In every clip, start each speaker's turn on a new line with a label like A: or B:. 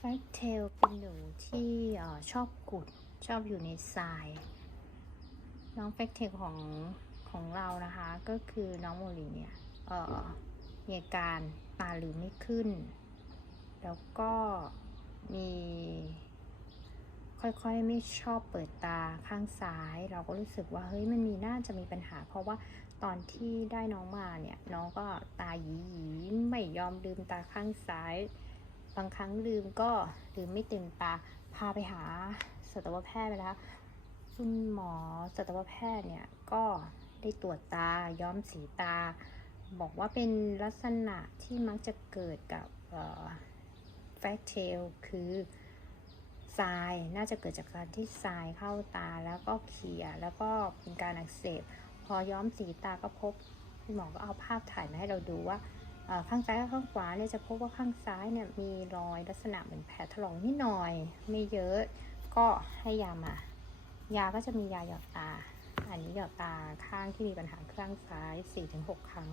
A: แฟกเทลเป็นหนูที่ชอบกุด ชอบอยู่ในทราย น้องแฟกเทลของของเรานะคะ ก็คือน้องโมลีเนี่ยเอ่อมีอาการตาหลืมไม่ขึ้น แล้วก็มี ค่อยๆไม่ชอบเปิดตาข้างซ้าย เราก็รู้สึกว่าเฮ้ยมันมีน่าจะมีปัญหา เพราะว่าตอนที่ได้น้องมาเนี่ย น้องก็ตาหยีหยีๆไม่ยอมลืมตาข้างซ้าย บางครั้งลืมก็ลืมไม่เต็มตาพาไปหาสัตวแพทย์ไปแล้วคุณหมอสัตวแพทย์เนี่ยก็ได้ตรวจตาย้อมสีตา บอกว่าเป็นลักษณะที่มักจะเกิดกับแฟกเทลคือทรายน่าจะเกิดจากการที่ทรายเข้าตาแล้วก็เขียแล้วก็เป็นการอักเสบ พอย้อมสีตาก็พบคุณหมอก็เอาภาพถ่ายมาให้เราดูว่า ข้างซ้ายกับข้างขวาเนี่ยจะพบว่าข้างซ้ายเนี่ยมีรอยลักษณะเหมือนแผลถลอกนิดหน่อย ไม่เยอะก็ให้ยามา ยาก็จะมียาหยอดตา อันนี้หยอดตาข้างที่มีปัญหาข้างซ้าย 4-6 ครั้ง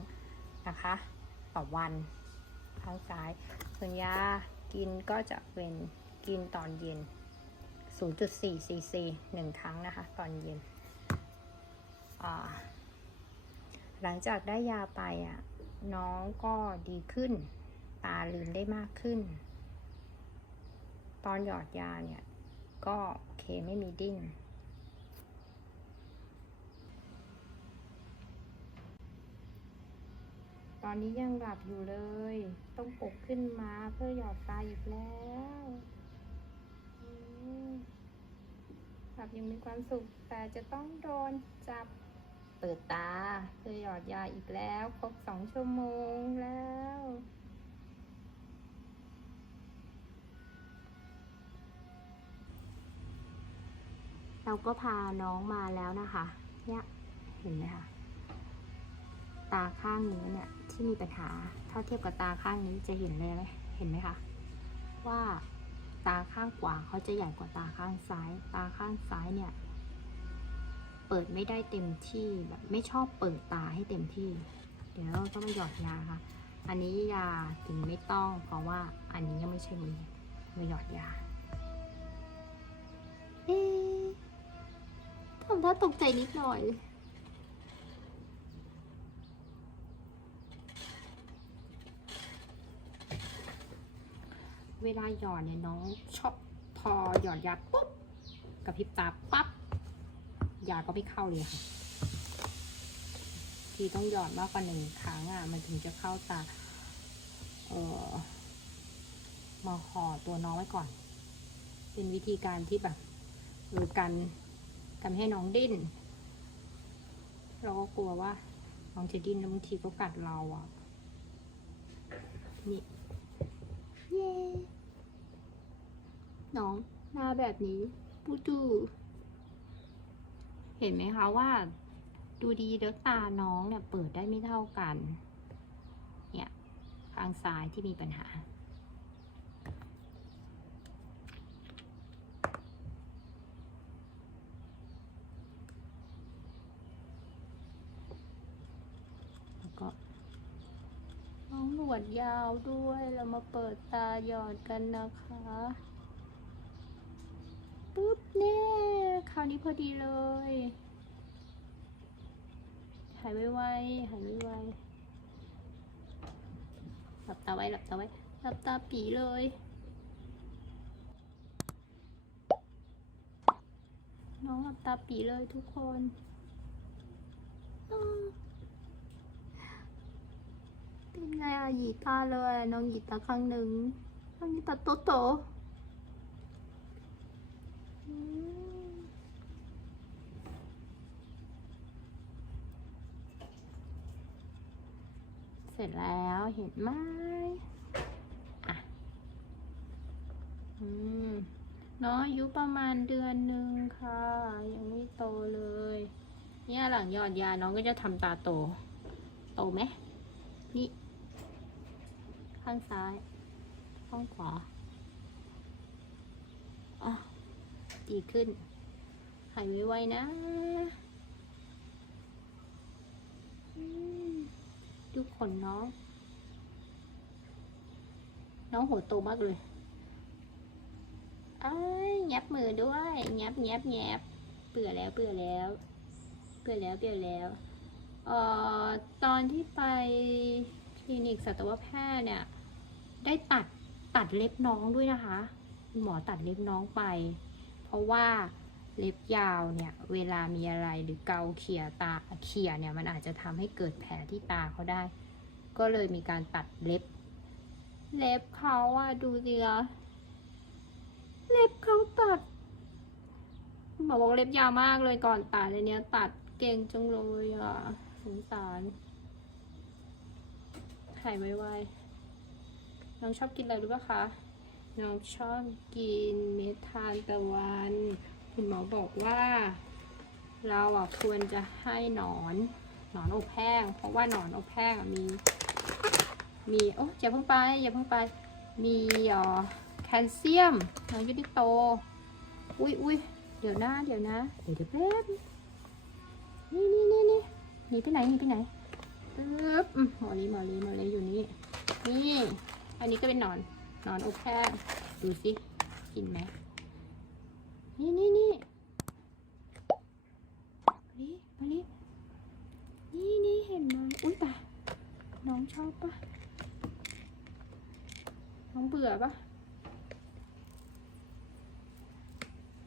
A: นะคะต่อวันข้างซ้าย ส่วนยากินก็จะเป็นกินตอนเย็น 0.4 cc 1 ครั้งนะคะ ตอนเย็น หลังจากได้ยาไปอะ น้องก็ดีขึ้น ตาลืมได้มากขึ้น ตอนหยอดยาเนี่ย ก็โอเคไม่มีดิ้นตอนนี้ยังหลับอยู่เลย ต้องปลุกขึ้นมาเพื่อหยอดตาอีกแล้วหลับยังมีความสุข แต่จะต้องโดนจับ เปิดตาเพื่อหยอดยาอีกแล้ว ครบสองชั่วโมงแล้ว เราก็พาน้องมาแล้วนะคะ เนี่ย เห็นไหมคะ ตาข้างนี้เนี่ยที่มีปัญหา ถ้าเทียบกับตาข้างนี้จะเห็นเลยไหมเห็นไหมคะ ว่าตาข้างขวาเขาจะใหญ่กว่าตาข้างซ้าย ตาข้างซ้ายเนี่ย เปิดไม่ได้เต็มที่แบบไม่ชอบเปิดตาให้เต็มที่ เดี๋ยวเราต้องมาหยอดยาค่ะ อันนี้ยาถึงไม่ต้อง เพราะว่าอันนี้ยังไม่ใช่มือมือหยอดยาเอ๊ทำท่าตกใจนิดหน่อยเวลาหยอดเนี่ยน้องชอบพอหยอดยาปุ๊บกับพริบตาปั๊บ ยาก็ไม่เข้าเลยค่ะ ทีต้องหยอดมากกว่าหนึ่งครั้งอะมันถึงจะเข้าตาเออมาห่อตัวน้องไว้ก่อน เป็นวิธีการที่แบบเออกันกันไม่ให้น้องดิ้น เราก็กลัวว่าน้องจะดิ้นแล้วบางทีก็กัดเราอะ นี่ เย้ น้องหน้าแบบนี้ปูดู เห็นไหมคะว่า ดูดีแล้วตาน้องเนี่ยเปิดได้ไม่เท่ากัน เนี่ยข้างซ้ายที่มีปัญหา แล้วก็น้องหนวดยาวด้วย เรามาเปิดตาหยอดกันนะคะ ปุ๊บเน่คราวนี้พอดีเลย หายไวๆหายไวๆหลับตาไว้หลับตาไว้หลับตาปีเลยน้องหลับตาปีเลยทุกคนเป็นไงอะหยีตาเลย น้องหยีตาข้างหนึ่งข้างนี้ตาโตโต เสร็จแล้วเห็นไหมอะอืมน้องอายุประมาณเดือนหนึ่งค่ะ ยังไม่โตเลย เนี่ยหลังยอดยาน้องก็จะทำตาโต โตไหมนี่ ข้างซ้าย ข้างขวาอะดีขึ้น หายไวๆนะอืม ดูขนน้อง น้องหัวโตมากเลยเอ้ยแงบมือด้วยแงบแงบแงบเบื่อแล้วเบื่อแล้วเบื่อแล้วเบื่อแล้วเอ่อตอนที่ไปคลินิกสัตวแพทย์เนี่ย ได้ตัดตัดเล็บน้องด้วยนะคะ หมอตัดเล็บน้องไป เพราะว่า เล็บยาวเนี่ยเวลามีอะไรหรือเกาเขี่ยตาเขี่ยเนี่ยมันอาจจะทำให้เกิดแผลที่ตาเขาได้ ก็เลยมีการตัดเล็บ เล็บเขาอะดูดิละเล็บเขาตัดคุณหมอบอกเล็บยาวมากเลยก่อนตัดเลยเนี้ยตัดเก่งจังเลยอะสงสารหายไวๆน้องชอบกินอะไรรู้ปะคะ น้องชอบกินเมทานตะวัน คุณหมอบอกว่า เราอะควรจะให้หนอนหนอนอบแห้ง เพราะว่าหนอนอบแห้งมี มีโอ้อย่าเพิ่งไปอย่าเพิ่งไปมีอ่อแคลเซียมน้องยูนิโต อุ้ยอุ้ยเดี๋ยวนะเดี๋ยวนะเดี๋ยวเดี๋ยวแป๊บนี่นี่นี่นี่หนีไปไหนหนีไปไหนปึ๊บหมอนี้หมอนี้หมอนี้อยู่นี่นี่ อันนี้ก็เป็นหนอนหนอนอบแห้งดูสิกินไหม นี่นี่นี่มาลิมาลินี่นี่เห็นไหมอุ้ยตาน้องชอบปะน้องเบื่อปะ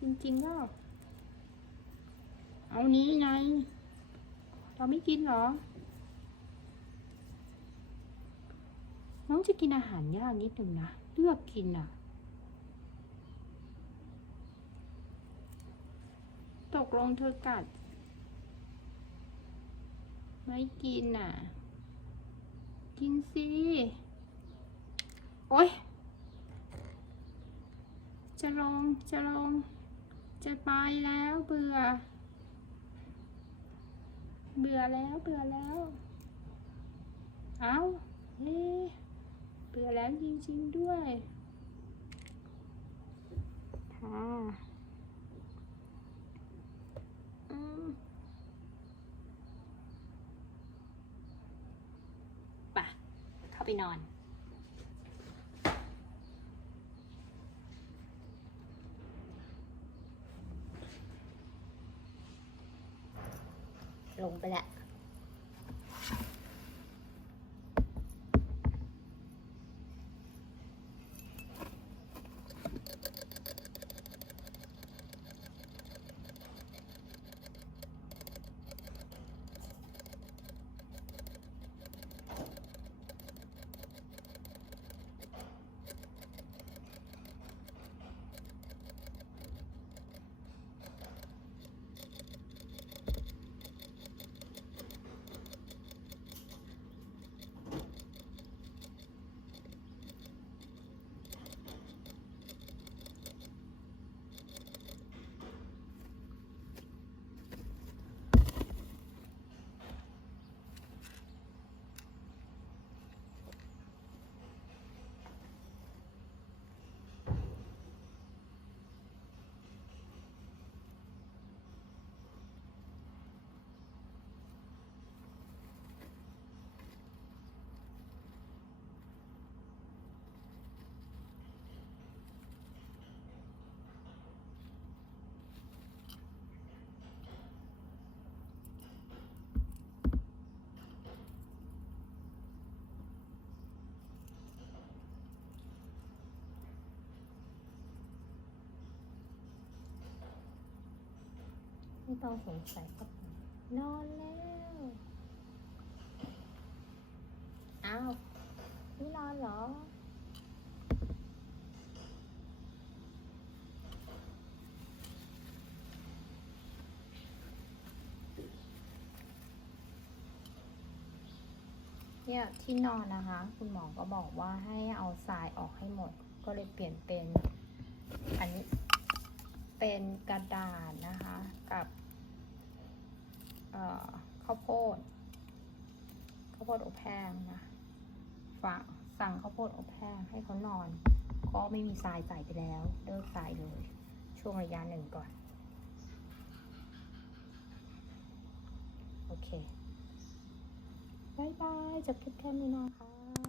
A: จริงๆก็เอานี้ไง เราไม่กินเหรอ น้องจะกินอาหารยากนิดนึงนะ เลือกกินอะ ต กลงเธอกัด ไม่กินอะ กินสิ โอ๊ย จะลง จะลง จะไปแล้วเบื่อ เบื่อแล้วเบื่อแล้ว เอาเอ๊เบื่อแล้วจริงๆด้วยค่ะ อืมไปเข้า ไปนอน ลงไปแล้ว ไม่ต้องสงสัยครับนอนแล้วอ้าวไม่นอนเหรอเนี่ยที่นอนนะคะ คุณหมอก็บอกว่าให้เอาทรายออกให้หมด ก็เลยเปลี่ยนเป็น อันนี้เป็นกระดาษนะคะ กับ ข้าวโพดข้าวโพดอบแห้งนะฝากสั่งข้าวโพดอบแห้งให้เขานอน ก็ไม่มีทรายใส่ไปแล้วเลิกทรายเลย ช่วงระยะหนึ่งก่อน โอเคบายบายจบคลิปแค่นี้นะคะ